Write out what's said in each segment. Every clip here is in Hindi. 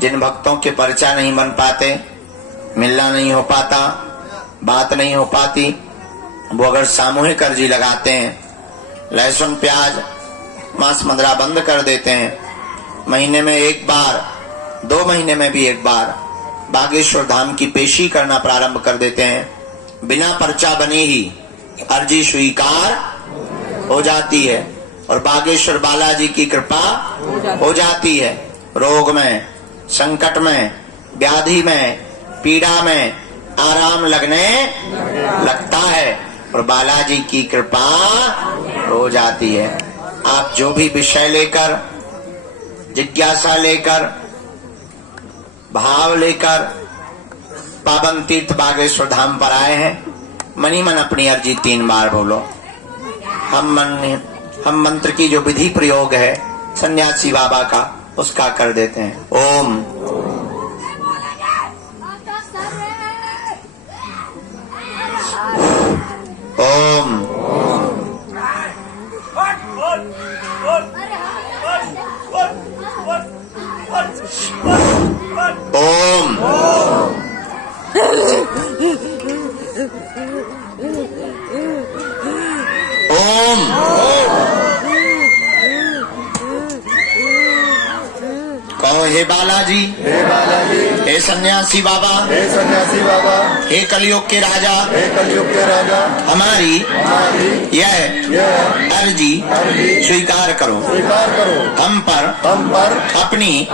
जिन भक्तों के पर्चा नहीं बन पाते, मिलना नहीं हो पाता, बात नहीं हो पाती, वो अगर सामूहिक अर्जी लगाते हैं, लहसुन प्याज मांस मंदरा बंद कर देते हैं, महीने में एक बार, 2 महीने में भी एक बार बागेश्वर धाम की पेशी करना प्रारंभ कर देते हैं, बिना पर्चा बने ही अर्जी स्वीकार हो जाती है और बागेश्वर बालाजी की कृपा हो जाती है। रोग में, संकट में, व्याधि में, पीड़ा में आराम लगने लगता है और बालाजी की कृपा हो जाती है। आप जो भी विषय लेकर, जिज्ञासा लेकर, भाव लेकर पावन तीर्थ बागेश्वर धाम पर आए हैं, मनी मन अपनी अर्जी 3 बार बोलो। हम मंत्र की जो विधि प्रयोग है सन्यासी बाबा का, उसका कर देते हैं। ओम ओम ओम ओम कहो हे बालाजी, हे बालाजी, हे सन्यासी बाबा, हे सन्यासी बाबा, हे कलयुग के राजा, हे कलयुग के राजा, हमारी यह अर्जी स्वीकार करो, स्वीकार करो। हम पर अपनी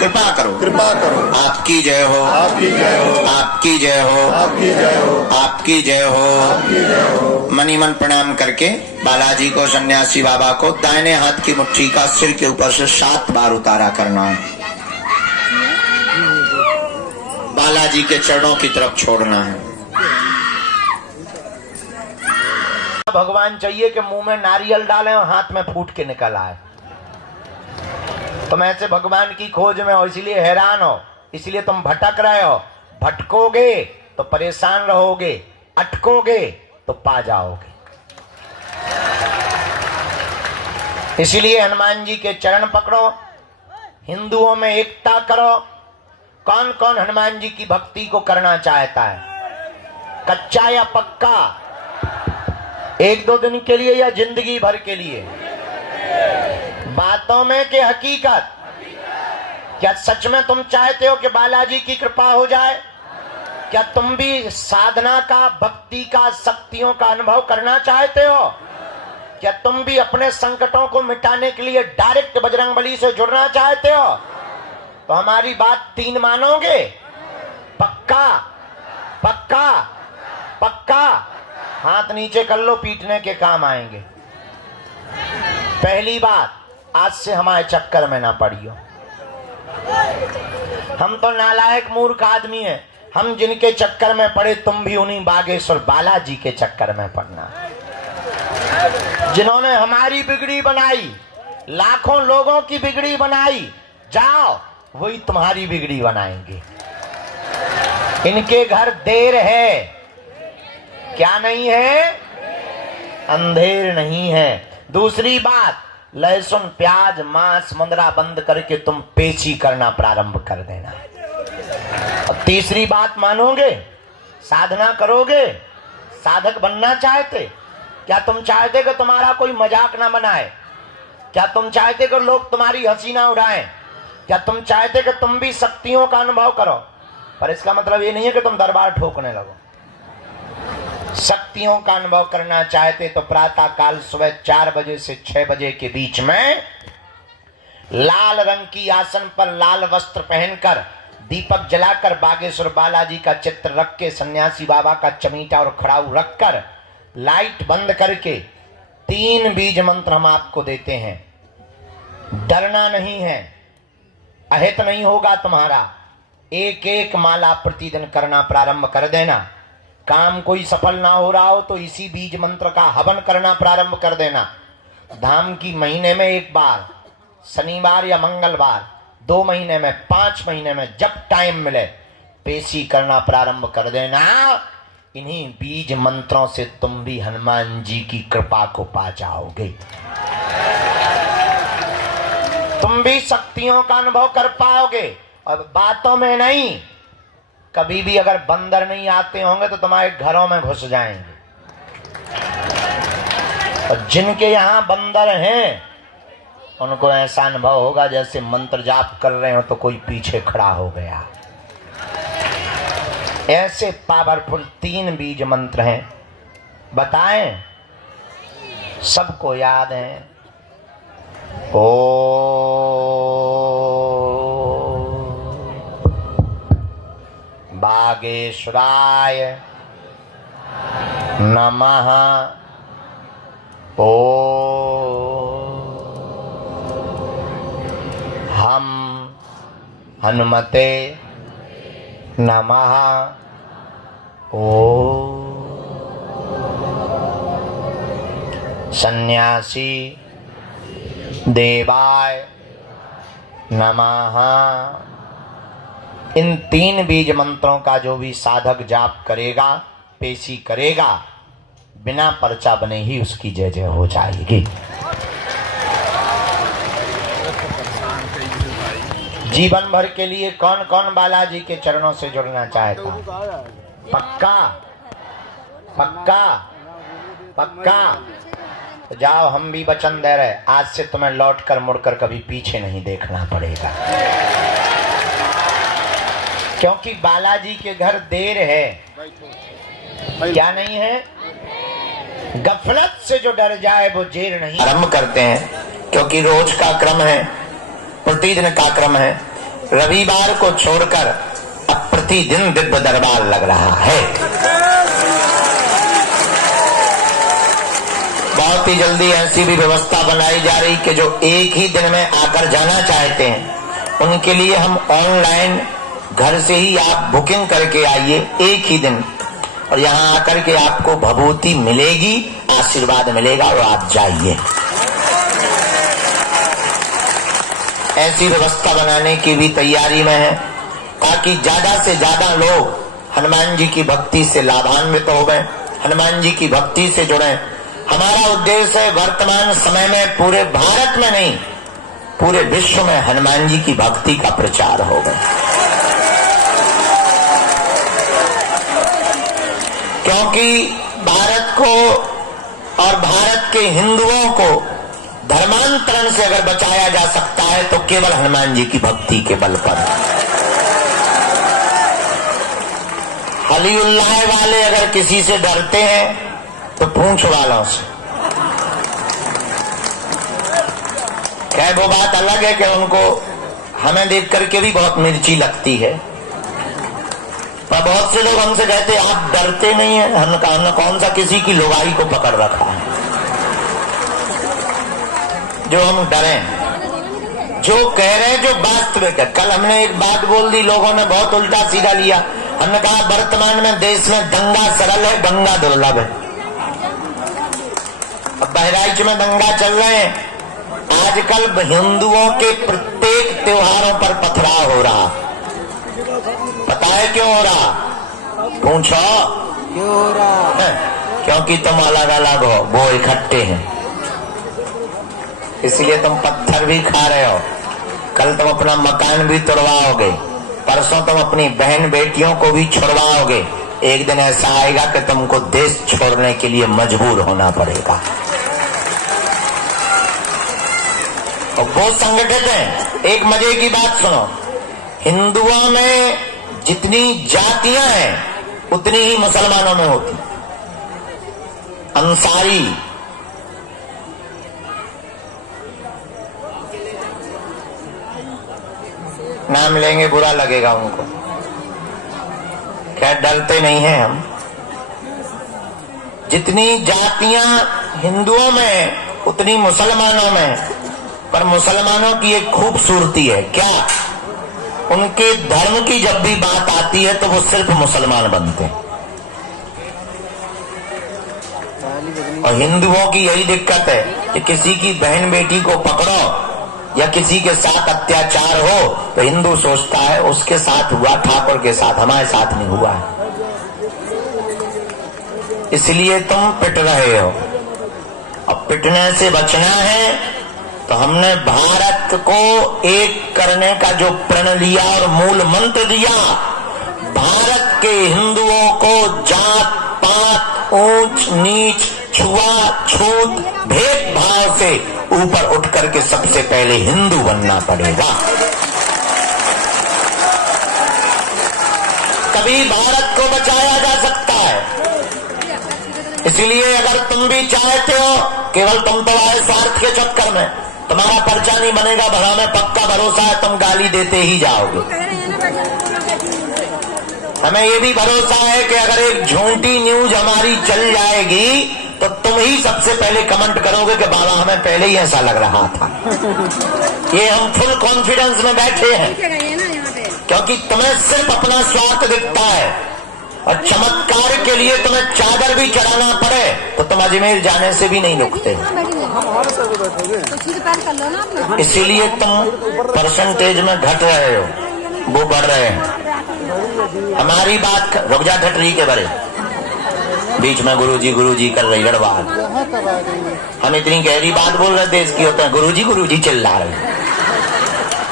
कृपा करो, कृपा करो। आपकी जय हो, आपकी जय हो, आपकी जय हो, आपकी जय हो, आपकी जय हो, आपकी जय हो। मनी मन प्रणाम करके बालाजी को, सन्यासी बाबा को दाहिने हाथ की मुट्ठी का सिर के ऊपर से 7 बार उतारा करना है। बालाजी के चरणों की तरफ छोड़ना है। भगवान चाहिए कि मुंह में नारियल डालें और हाथ में फूट के निकल आए। तुम ऐसे भगवान की खोज में हो, इसलिए हैरान हो, इसलिए तुम भटक रहे हो। भटकोगे तो परेशान रहोगे, अटकोगे तो पा जाओगे। इसलिए हनुमान जी के चरण पकड़ो, हिंदुओं में एकता करो। कौन कौन हनुमान जी की भक्ति को करना चाहता है? कच्चा या पक्का? 1-2 दिन के लिए या जिंदगी भर के लिए? बातों में कि हकीकत? क्या सच में तुम चाहते हो कि बालाजी की कृपा हो जाए? क्या तुम भी साधना का, भक्ति का, शक्तियों का अनुभव करना चाहते हो? क्या तुम भी अपने संकटों को मिटाने के लिए डायरेक्ट बजरंगबली से जुड़ना चाहते हो? तो हमारी बात 3 मानोगे? पक्का? पक्का? पक्का? हाथ नीचे कर लो, पीटने के काम आएंगे। पहली बात, आज से हमारे चक्कर में ना पड़ियो। हम तो नालायक मूर्ख आदमी हैं, हम जिनके चक्कर में पड़े तुम भी उन्हीं बागेश्वर बालाजी के चक्कर में पड़ना। जिन्होंने हमारी बिगड़ी बनाई, लाखों लोगों की बिगड़ी बनाई, जाओ वही तुम्हारी बिगड़ी बनाएंगे। इनके घर देर है, क्या नहीं है? अंधेर नहीं है। दूसरी बात, लहसुन प्याज मांस मंदरा बंद करके तुम पेची करना प्रारंभ कर देना। और तीसरी बात मानोगे? साधना करोगे? साधक बनना चाहते? क्या तुम चाहते कि तुम्हारा कोई मजाक ना बनाए? क्या तुम चाहते कि लोग तुम्हारी हंसी ना उड़ाएं? क्या तुम चाहते कि तुम भी शक्तियों का अनुभव करो? पर इसका मतलब ये नहीं है कि तुम दरबार ठोकने लगो। शक्तियों का अनुभव करना चाहते तो प्रातः काल सुबह 4 बजे से 6 बजे के बीच में लाल रंग की आसन पर लाल वस्त्र पहनकर, दीपक जलाकर, बागेश्वर बालाजी का चित्र रख के, सन्यासी बाबा का चमीटा और खड़ाऊ रखकर, लाइट बंद करके 3 बीज मंत्र हम आपको देते हैं। डरना नहीं है, अहित नहीं होगा तुम्हारा। 1-1 माला प्रतिदिन करना प्रारंभ कर देना। काम कोई सफल ना हो रहा हो तो इसी बीज मंत्र का हवन करना प्रारंभ कर देना। धाम की महीने में 1 बार, शनिवार या मंगलवार, 2 महीने में, 5 महीने में, जब टाइम मिले पेशी करना प्रारंभ कर देना। इन्हीं बीज मंत्रों से तुम भी हनुमान जी की कृपा को पा जाओगे। तुम भी शक्तियों का अनुभव कर पाओगे। और बातों में नहीं, कभी भी अगर बंदर नहीं आते होंगे तो तुम्हारे घरों में घुस जाएंगे। और जिनके यहाँ बंदर हैं उनको ऐसा अनुभव होगा जैसे मंत्र जाप कर रहे हो तो कोई पीछे खड़ा हो गया। ऐसे पावरफुल 3 बीज मंत्र हैं, बताएं? सबको याद है। ओ बागेश्वराय नमः। ओ हम हनुमते नमः। ओ सन्यासी देवाय नमः। इन 3 बीज मंत्रों का जो भी साधक जाप करेगा, पेशी करेगा, बिना पर्चा बने ही उसकी जय जय हो जाएगी। जीवन भर के लिए कौन कौन बालाजी के चरणों से जुड़ना चाहता? पक्का पक्का पक्का? तो जाओ, हम भी वचन दे रहे, आज से तुम्हें लौट कर मुड़कर कभी पीछे नहीं देखना पड़ेगा। क्योंकि बालाजी के घर देर है, क्या नहीं है? गफलत से जो डर जाए वो जेर नहीं। आरंभ करते हैं, क्योंकि रोज का क्रम है, प्रतिदिन का क्रम है। रविवार को छोड़कर अब प्रतिदिन दिव्य दरबार लग रहा है। बहुत ही जल्दी ऐसी भी व्यवस्था बनाई जा रही कि जो एक ही दिन में आकर जाना चाहते हैं उनके लिए हम ऑनलाइन घर से ही आप बुकिंग करके आइए एक ही दिन, और यहाँ आकर के आपको भभूति मिलेगी, आशीर्वाद मिलेगा और आप जाइए। ऐसी व्यवस्था बनाने की भी तैयारी में है ताकि ज्यादा से ज्यादा लोग हनुमान जी की भक्ति से लाभान्वित हो गए, हनुमान जी की भक्ति से जुड़े। हमारा उद्देश्य है वर्तमान समय में पूरे भारत में नहीं, पूरे विश्व में हनुमान जी की भक्ति का प्रचार हो गया। क्योंकि भारत को और भारत के हिंदुओं को धर्मांतरण से अगर बचाया जा सकता है तो केवल हनुमान जी की भक्ति के बल पर। हली उल्लाह वाले अगर किसी से डरते हैं तो पूंछ वालों से। क्या वो बात अलग है कि उनको हमें देख करके भी बहुत मिर्ची लगती है, पर बहुत से लोग हमसे कहते हैं आप डरते नहीं हैं। हमने कौन सा किसी की लुगाई को पकड़ रखा है जो हम डरें? जो कह रहे हैं जो वास्तविक है। कल हमने एक बात बोल दी, लोगों ने बहुत उल्टा सीधा लिया। हमने कहा वर्तमान में देश में दंगा सरल है, गंगा दुर्लभ है। अब बहराइच में दंगा चल रहे हैं। आजकल हिंदुओं के प्रत्येक त्योहारों पर पथराव हो रहा। पता है क्यों हो रहा? पूछो क्यों हो रहा? क्योंकि तुम अलग अलग हो, वो इकट्ठे हैं, इसलिए तुम पत्थर भी खा रहे हो। कल तुम अपना मकान भी तोड़वाओगे, परसों तुम अपनी बहन बेटियों को भी छुड़वाओगे। एक दिन ऐसा आएगा कि तुमको देश छोड़ने के लिए मजबूर होना पड़ेगा। और वो संगठित हैं। एक मजे की बात सुनो, हिंदुओं में जितनी जातियां हैं उतनी ही मुसलमानों में होती। अंसारी, नाम लेंगे बुरा लगेगा उनको, क्या डरते नहीं हैं हम। जितनी जातियां हिंदुओं में उतनी मुसलमानों में, पर मुसलमानों की एक खूबसूरती है, क्या? उनके धर्म की जब भी बात आती है तो वो सिर्फ मुसलमान बनते हैं। और हिंदुओं की यही दिक्कत है कि किसी की बहन बेटी को पकड़ो या किसी के साथ अत्याचार हो तो हिंदू सोचता है उसके साथ हुआ, ठाकुर के साथ, हमारे साथ नहीं हुआ है, इसलिए तुम पिट रहे हो। अब पिटने से बचना है तो हमने भारत को एक करने का जो प्रण लिया और मूल मंत्र दिया, भारत के हिंदुओं को जात पात ऊंच नीच छुआछूत भेदभाव से ऊपर उठ करके सबसे पहले हिंदू बनना पड़ेगा। तभी भारत को बचाया जा सकता है। इसलिए अगर तुम भी चाहते हो, केवल तुम तो आए स्वार्थ के चक्कर में, तुम्हारा पर्चा नहीं बनेगा, भला में पक्का भरोसा है तुम गाली देते ही जाओगे। हमें ये भी भरोसा है कि अगर एक झूठी न्यूज हमारी चल जाएगी तो तुम ही सबसे पहले कमेंट करोगे कि बाबा हमें पहले ही ऐसा लग रहा था। ये हम फुल कॉन्फिडेंस में बैठे हैं, क्योंकि तुम्हें सिर्फ अपना स्वार्थ दिखता है और चमत्कार के लिए तुम्हें चादर भी चढ़ाना पड़े तो तुम अजमेर जाने से भी नहीं रुकते। इसीलिए तुम परसेंटेज में घट रहे हो, वो बढ़ रहे हैं। हमारी बात रुक जा ठटरी के बड़े, बीच में गुरुजी कर रही गड़बाड़। हम इतनी गहरी बात बोल रहे देश की, होते हैं गुरुजी चिल्ला रहे।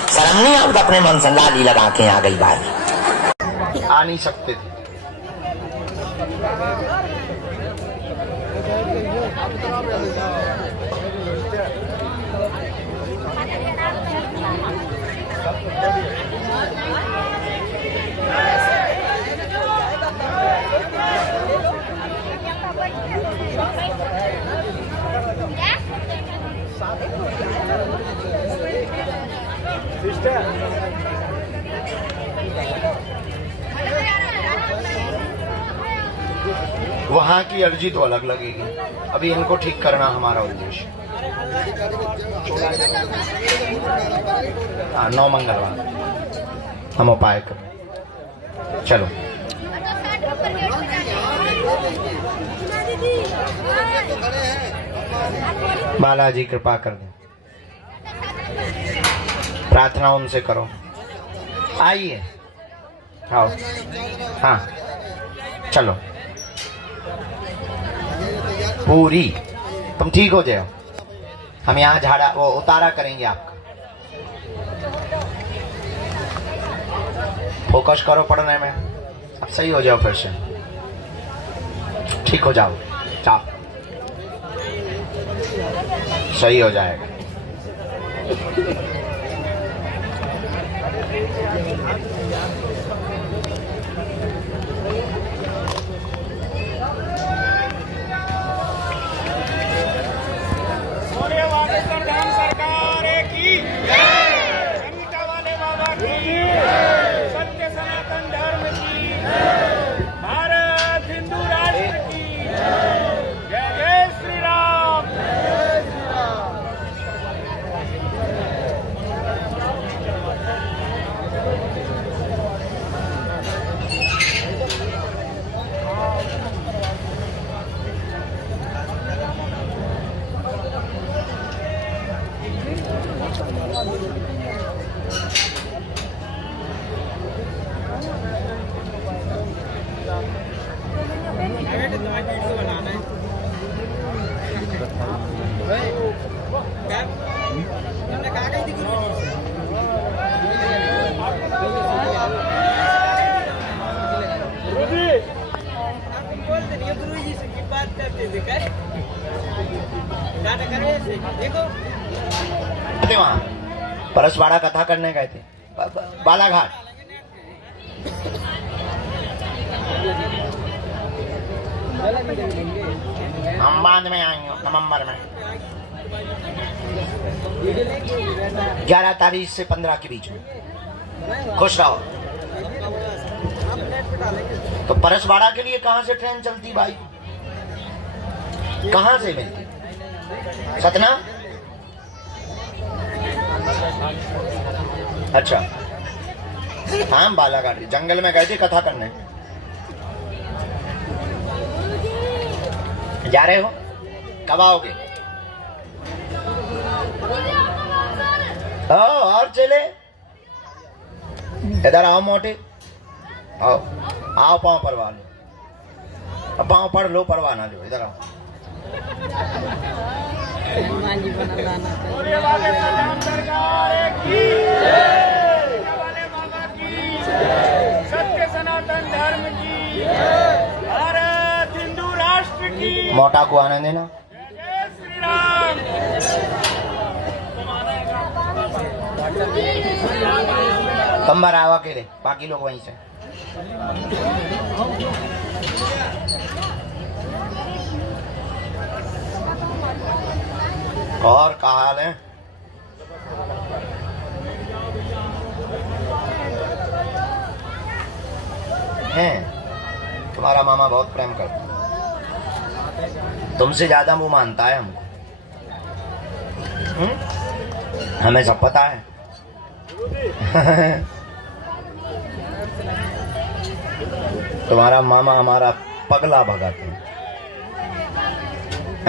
शर्म नहीं आता अपने मन से लाली लगा के आ गई बात। आ नहीं सकते थे। वहां की अर्जी तो अलग लगेगी, अभी इनको ठीक करना हमारा उद्देश्य। 9 मंगलवार हम उपाय कर। चलो बालाजी कृपा कर दे, प्रार्थना उनसे करो। आइए, आओ। हाँ चलो, पूरी तुम ठीक हो जाओ। हम यहाँ झाड़ा वो उतारा करेंगे आपका। फोकस करो पढ़ने में, अब सही हो जाओ, फिर से ठीक हो जाओ। चाप सही हो जाएगा। परसवाड़ा कथा करने गए थे बालाघाट। हम बाद में आएंगे नवंबर में, 11 तारीख से 15 के बीच में। खुश रहो। तो परसवाड़ा के लिए कहां से ट्रेन चलती भाई, कहां से मिलती? सतना? अच्छा, हम बालाघाट जंगल में गए थे कथा करने। जा रहे हो? कब आओगे? और चले इधर आओ मोटे, आओ आओ, पाँव परवा लो, पाँव पढ़ लो, परवा ना लो, इधर आओ। सत्य सनातन धर्म की, भारत हिंदू राष्ट्र की, मोटा को आने देना। जय श्री राम। कंबर आवा अकेले, बाकी लोग वहीं से। और क्या हाल है? तुम्हारा मामा बहुत प्रेम करता है, तुमसे ज्यादा वो मानता है हमको। हमें सब पता है। तुम्हारा मामा हमारा पगला भगत है।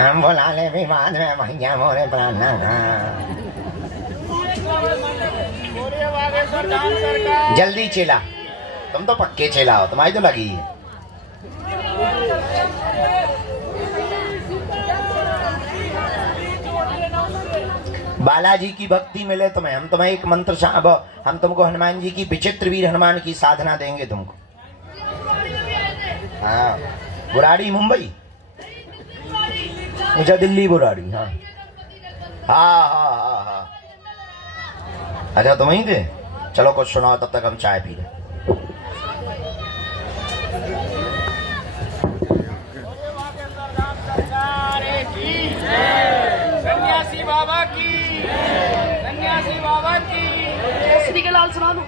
हम बोला ले विवाद में भैया मोरे प्राणा। जल्दी चेला, तुम तो पक्के चेला हो, तुम्हारी तो लगी है। बालाजी की भक्ति मिले तुम्हें, हम तुम्हें एक मंत्र हम तुमको हनुमान जी की विचित्र वीर हनुमान की साधना देंगे तुमको। हाँ, बुराड़ी मुंबई, अच्छा दिल्ली बुराड़ी। हाँ हाँ हाँ हाँ हाँ, अच्छा तुम ही थे। चलो कुछ सुनाओ, तब तक हम चाय पी रहे। सन्यासी बाबा की, सन्यासी बाबा की। श्री के लाल सुना दो।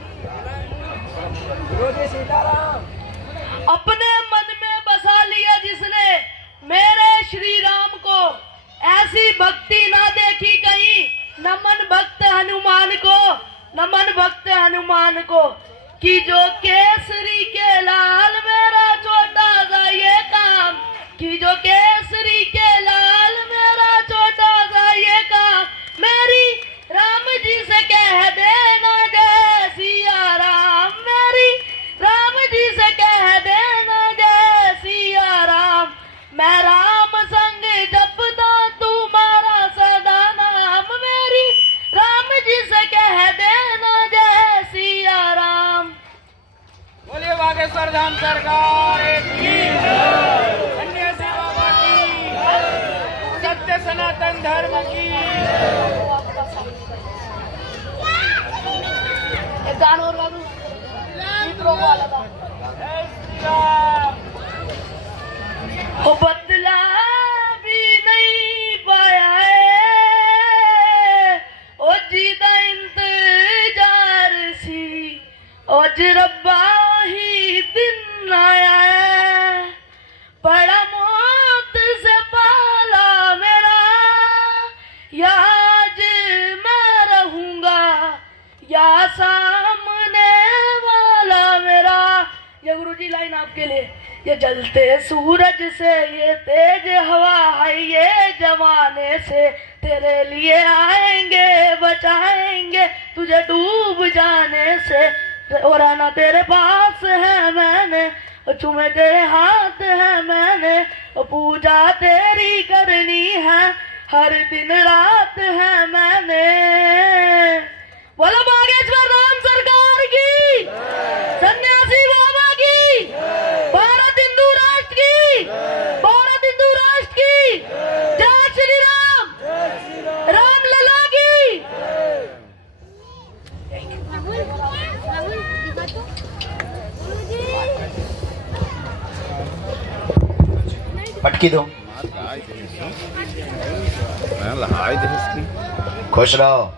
अपने मन में बसा लिया जिसने मेरे श्री राम को, ऐसी भक्ति ना देखी कहीं। नमन भक्त हनुमान को, नमन भक्त हनुमान को, कि जो केसरी के लाल मेरा छोटा सा ये काम, कि जो केसरी के लाल मेरा छोटा सा ये काम, मेरी राम जी से कह देना जय सिया राम, मेरी राम जी से कह देना जय सिया राम। मैं राम संग जपता तुम्हारा सदा नाम, मेरी राम जी से कह देना जय सिया राम। बोलिए बागेश्वर धाम सरकार की, सन्यासी बाबा की, सत्य सनातन धर्म की। एक गाना और गा दूं? मित्रों को वाला था। जय श्री राम। वो बदला भी नहीं पाया है, ओ जीदा इंतजार सी, ओ रब्बा ही दिन आया है, बड़ा मौत से पाला मेरा, या आज मैं रहूंगा या सामने वाला मेरा। ये गुरुजी लाइन आपके लिए। ये जलते सूरज से, ये तेज हवा है, ये जमाने से तेरे लिए आएंगे, बचाएंगे तुझे डूब जाने से। और आना तेरे पास है मैंने, और चूमे तेरे हाथ है मैंने, और पूजा तेरी करनी है हर दिन रात है मैंने। बोलो बागेश्वर धाम सरकार की, सन्यासी बाबा की, भारत हिंदू राष्ट्र की, भारत हिंदू राष्ट्र की। जय श्री राम, राम लला की। पटकी दो। खुश रहो,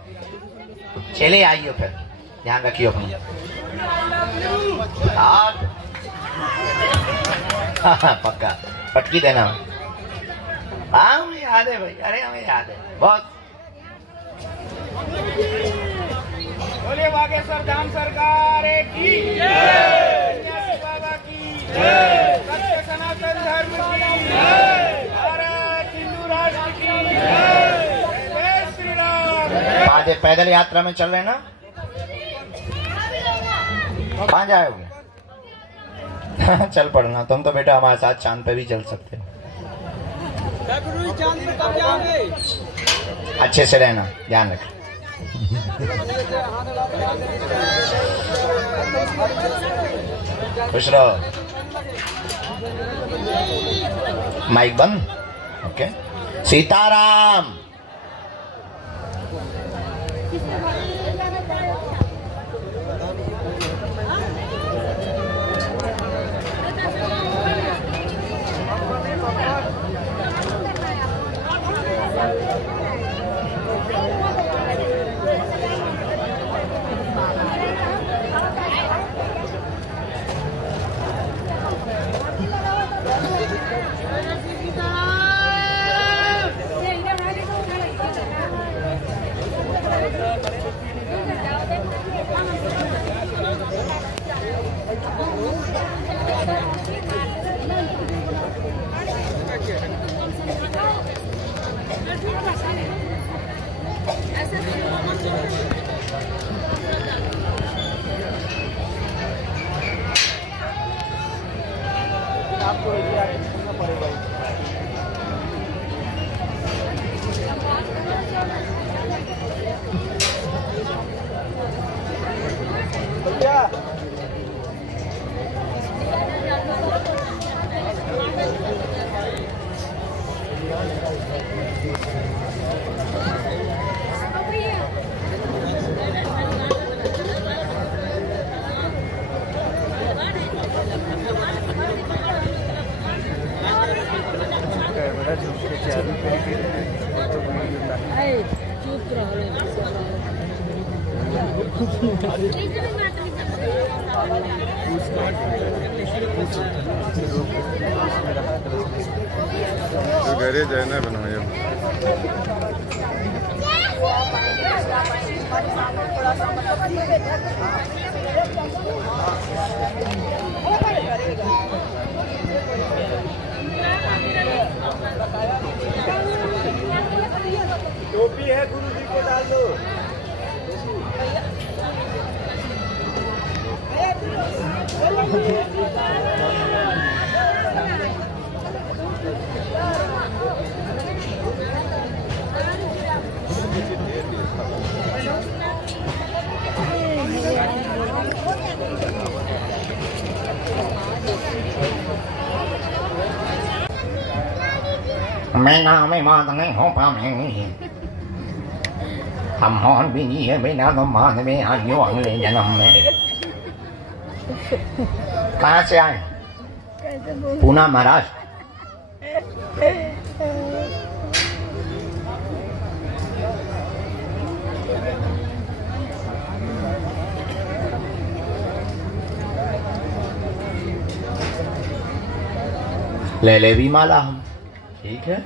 चले आइयो, फिर ध्यान रखियो अपना। हाँ पक्का पटकी देना। हाँ हमें याद है भाई, अरे हमें याद है बहुत। बोलिए बागेश्वर धाम सरकार की, सन्यासी बाबा की, सत्य सनातन धर्म की, भारत हिंदू राष्ट्र की। जय श्री राम। आज पैदल यात्रा में चल रहे हैं ना? कहाँ जाओगे? चल पड़ना, तुम तो बेटा हमारे साथ चांद पे भी चल सकते हो। चांद पे कब जाओगे? अच्छे से रहना, ध्यान रख। खुश रहो। माइक बंद। ओके। सीताराम। तो घरे जाना बनाया टोपी है गुरु जी को डाल दो। मैं नाम मान नहीं हो पाएंगे हम हॉन भी नहीं है बिना तो मान में आयो अगले जन्म में। कहाँ से आए? पूना महाराष्ट्र। ले ले भी माला हम। ठीक है।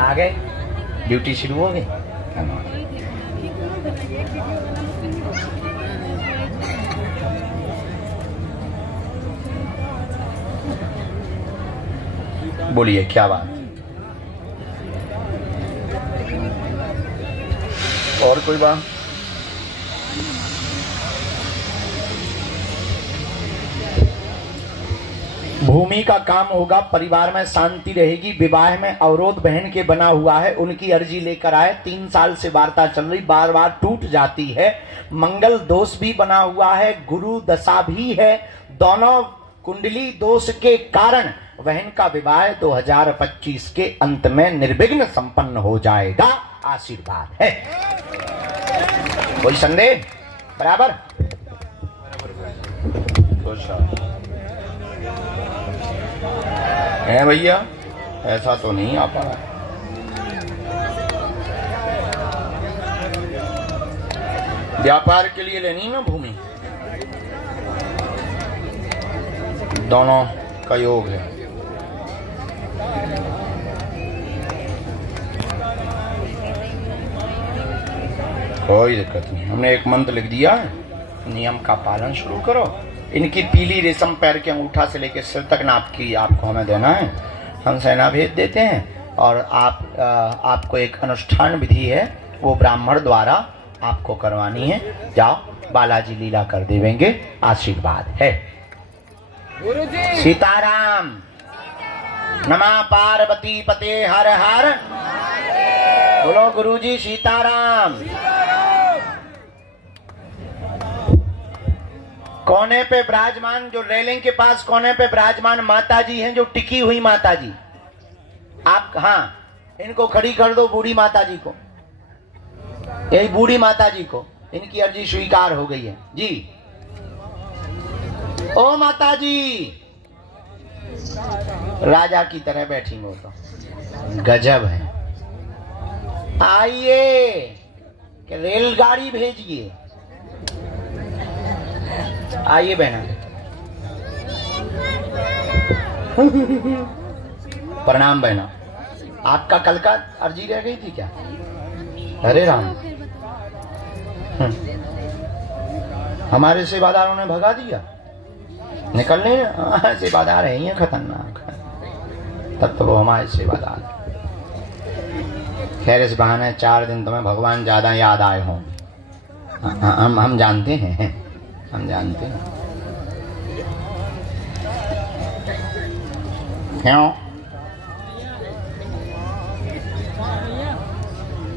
आगे ड्यूटी शुरू हो गई। बोलिए क्या बात? और कोई बात? भूमि का काम होगा, परिवार में शांति रहेगी, विवाह में अवरोध बहन के बना हुआ है, उनकी अर्जी लेकर आए। 3 साल से वार्ता चल रही, बार बार टूट जाती है। मंगल दोष भी बना हुआ है, गुरु दशा भी है। दोनों कुंडली दोष के कारण बहन का विवाह 2025 के अंत में निर्विघ्न संपन्न हो जाएगा। आशीर्वाद है। कोई संदेह? बराबर है भैया, ऐसा तो नहीं आ पा रहा। व्यापार के लिए लेनी ना भूमि, दोनों का योग है। कोई दिक्कत नहीं, हमने एक मंत्र लिख दिया है, नियम का पालन शुरू करो। इनकी पीली रेशम पैर के अंगूठा से लेकर सिर तक नाप की आपको हमें देना है। हम सेना भेज देते हैं और आपको एक अनुष्ठान विधि है, वो ब्राह्मण द्वारा आपको करवानी है। जाओ, बालाजी लीला कर देंगे। आशीर्वाद है। गुरुजी सीताराम। नमः पार्वती पते हर हर। बोलो गुरुजी सीताराम। कोने पे विराजमान, जो रेलिंग के पास कोने पे विराजमान माता जी हैं, जो टिकी हुई माता जी, आप, हाँ, इनको खड़ी कर दो, बूढ़ी माता जी को, यही बूढ़ी माता जी को, इनकी अर्जी स्वीकार हो गई है जी। ओ माता जी, राजा की तरह बैठी वो तो, गजब है। आइए कि रेलगाड़ी भेजिए। आइए बहना। प्रणाम बहना। आपका कल का अर्जी रह गई थी क्या? अरे राम, हमारे सेवादारों ने भगा दिया। निकलने सेवादार है ही खतरनाक, तब तो वो हमारे सेवादार। खैर, इस बहाने 4 दिन तुम्हें भगवान ज्यादा याद आए होंगे। हम जानते हैं, हम जानते हैं। क्यों?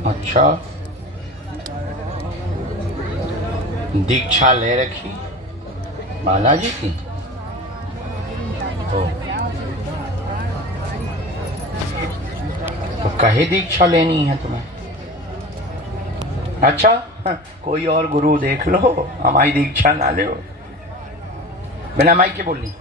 अच्छा, दीक्षा ले रखी बालाजी की? तो कहे दीक्षा लेनी है तुम्हें? अच्छा, कोई और गुरु देख लो, हमारी दीक्षा ना ले। बिना माइक के बोलनी।